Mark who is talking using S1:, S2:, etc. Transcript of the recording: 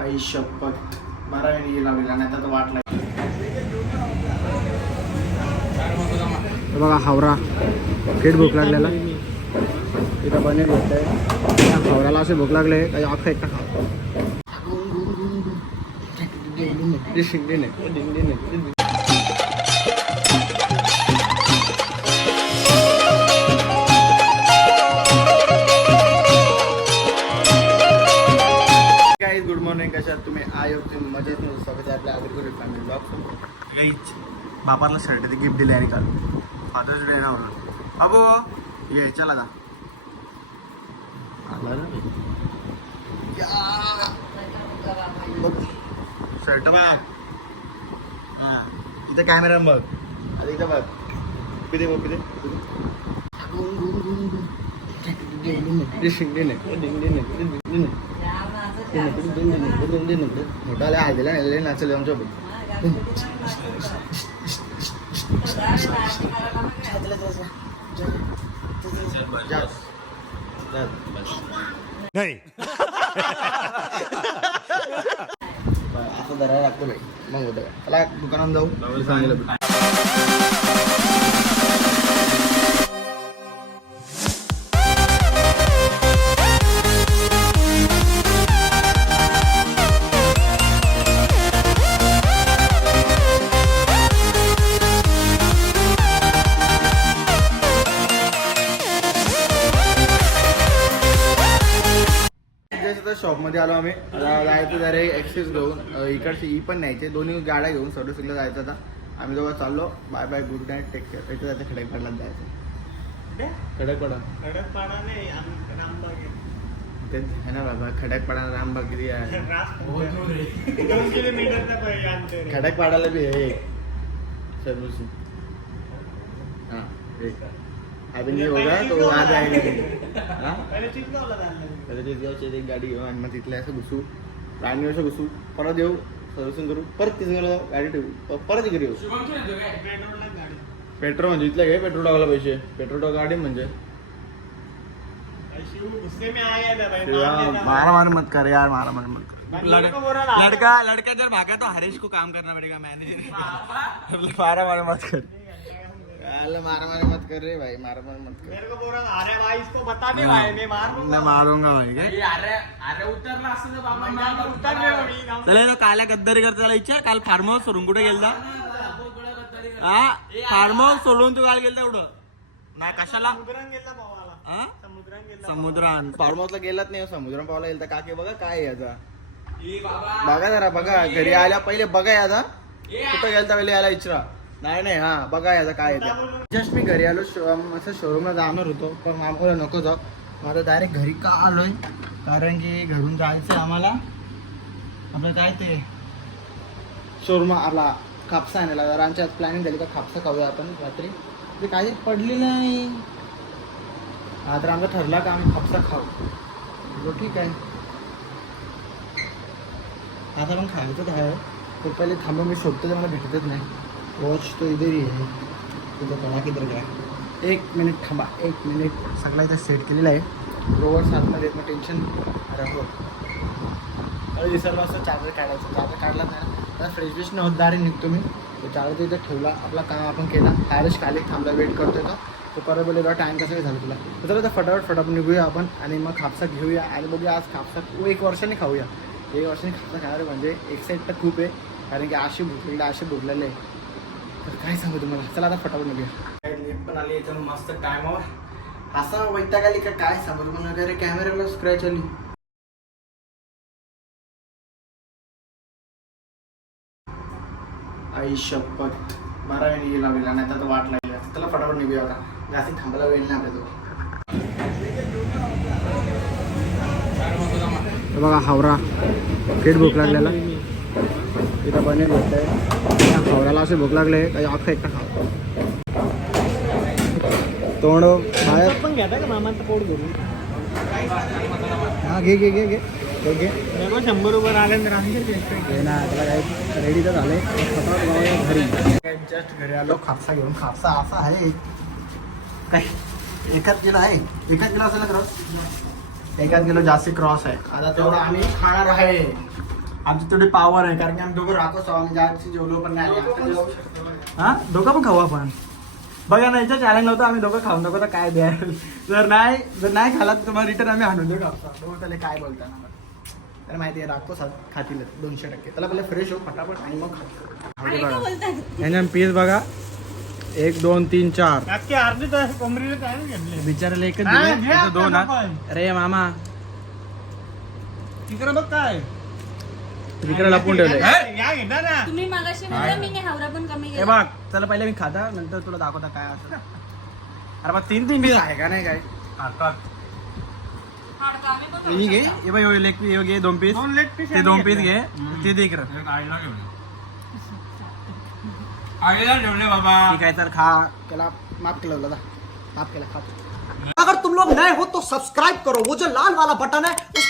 S1: आई शपथ बारा मिनिट लावलेला नाही तर वाटला. बघा हावरा. थेट भूक लागलेला. इथं पनीर भेटत आहे हावराला असे भूक लागले काही अख्खा एकटा खातो शिंगडी नाही. कशा तुम्ही? आय होते मजेत नव्हतं स्वागत आहे आपल्या अग्रिकल्चर फॅमिली ब्लॉग गाईच बापाला शर्ट ते गिफ्ट दिले आहे काल. फादर्स डे ना बाबू ये चला का आला ना शर्ट बघ. हां. इथं कॅमेरा बघ. इथं बघ. किती बघ किती? मोठा आलेला नाही नाचले आमच्या
S2: नाही
S1: असं धरायला लागतं भाई मग होतं का त्याला दुकानात जाऊ सांगितलं शॉपमध्ये आलो आम्ही. जायचं जरा एक्सेस घेऊन इकडची ई पण न्यायचे. दोन्ही गाड्या घेऊन सर्व्हिसिंगला जायचं आता. आम्ही दोघं चाललो. Bye bye good night take care इथं जायचं खडकपाडला जायचं. खडकपाडा. तेच आहे ना बाबा खडकपाडा रामबाग किती आहे. खडकपाडाला बी आहे सर्व्हिसिंग हां एक. अभी नहीं होगा तो आ जाएंगे। हाँ? पहिले चिचगावची एक गाडी घेऊ आणि मग तिथल्या असं घुसू राणीवर घुसू परत येऊ सर्व्हिसिंग करू परत तिथं गाडी ठेवू परत इकडे येऊ पेट्रोल म्हणजे इथलं घे पेट्रोल टाकायला पैसे. पेट्रोल टाक गाडी म्हणजे. मारा मार मत कर यार मारा मार मत कर। लड़का लड़का जब भागा तो हरीश को काम करना पड़ेगा मैनेजर। मारा मार मत कर। मारा मार मत कर रे भाई मारा मार मत कर। मैं मारूंगा भाई। काय? चला ना काल्या गद्दारी करता त्याला इच्छा? काल फार्म हाऊस सोडून कुठे गेलता? हा? फार्म हाऊस सोडून तू काल गेलता कुठं? नाही कशाला? समुद्रान फार्म हाऊसला गेलाच नाही समुद्रान पाहायला गेलता. काके बघा काय याचा बघा जरा बघा. घरी आल्या पहिले बघा याचा कुठं गेलता पहिले याला इचरा नाही नाही हा बघा याचा काय आहे जस्ट मी घरी आलो असं शोरूमला जाणार होतो पण आम्हाला नको जाऊ. मग आता डायरेक्ट घरी का आलोय? कारण की घरून जायचं आम्हाला. आपलं काय ते शोरमा आपला कापसा आणायला. जरा आमच्या आज प्लॅनिंग झाली का कापसा खाऊया आपण रात्री. ते काही पडली नाही. हा तर आमचं ठरला का आम्ही कापसा खाऊ. बोललो, ठीक आहे. आता पण खायचं तर आहे तो पहिले थांबून मी शोधतो तर मला भेटतच नाही. वॉच तो इधर ही आहे तिथं कळा किधर गया एक मिनिट थांबा एक मिनिट। सगळा इथं सेट केलेला आहे. रोवर साथमध्ये मग टेन्शन राहो. अरे विसरलो असं चार्जर काढायचं. चार्जर काढला नाही त्याला आता फ्रेश फ्रेश नव्हत होत निघतो मी. तो चार्जर इथं ठेवला आपला काम आपण केला. हॅरेश खाली थांबला वेट करतोय तो. तो परत बोलले टाईम कसं झालं तुला? तर चला आता फटाफट फटाफट निघूया आपण आणि मग खापसा घेऊया. आणि बघूया आज खापसा एक वर्षाने खाऊया. एक वर्षाने खापसा खाणार म्हणजे एक्साइट तर खूप आहे. कारण की अशी भुकलेले असे भुकलेले आहे. तर काय सांगू तुम्हाला? चला आता फटाफट निघूया. लिफ्ट पण आली याच्यानं मस्त टायमावर असा वैताग आली का काय सांगू तुम्हाला? वगैरे कॅमेऱ्याला स्क्रॅच आली. आई शपथ. बारा मिनिट लावलेला नाही तर वाट लागली. चला फटाफट निघूया आता. जास्ती थांबायला वेळ नाही आपल्या बघा हावरा. थेट भूक लागलेला. इथं पनीर घेत आहे असे भूक लागले काही अख्खा एकटा खाऊ तोंड बाहेर.
S3: पण घेता का मामाचं पोट भरून?
S1: हा घे घे घे घे. घे. घे
S3: शंभर रुपये आले तर आमचे
S1: हे ना त्याला काय रेडी तर झाले. घरी. जस्ट घरी आलो. खापसा घेऊन खापसा असा आहे. काय? एकाच किलो आहे? एकाच किलो असेल क्रॉस एकाच किलो जास्ती क्रॉस आहे. आता तेवढं आम्ही खाणार आहे. आमची थोडी पावर आहे कारण की आम्ही दोघं राहतो सो आम्ही जास्त जेवलो पण नाही. हा? दोघं पण खाऊ आपण. बघा ना याच्या चॅलेंज होतं आम्ही दोघं खाऊन दाखवतो काय द्या जर नाही जर नाही खाला तर तुम्हाला रिटर्न आम्ही आणून देऊ बघू त्याला काय बोलताना तर माहिती आहे राखतो खातील दोनशे टक्के. त्याला पहिले फ्रेश हो फटाफट आणि मग खातो
S2: पीस बघा. एक दोन तीन चार.
S3: नक्की अर्धी तास कोंबडीला काय नाही घेतले.
S2: बिचाराला एकच दोन
S3: नको.
S2: अरे मामा.
S3: तिकडे बघ काय.
S2: तिकडे लपून ठेवले
S4: तुम्ही मागाशी म्हणलं मी नाही हावरा पण कमी
S1: हे
S4: केला
S1: बघ चला पहिले मी खाता नंतर तुला दाखवता काय असं. अरे बा तीन तीन पीस आहे का नाही काय
S4: हाडकं आम्ही पण
S1: ही घे हे बघ लेग पीस घे दोन पीस
S3: दोन लेग पीस
S1: ते दोन पीस घे ते दे इकडं. ठीक आहे तर खा. त्याला माफ केलं दादा माफ केला खा
S5: अगर तुम लोग नए हो तो सब्सक्राइब करो. वो जो लाल वाला बटन है उस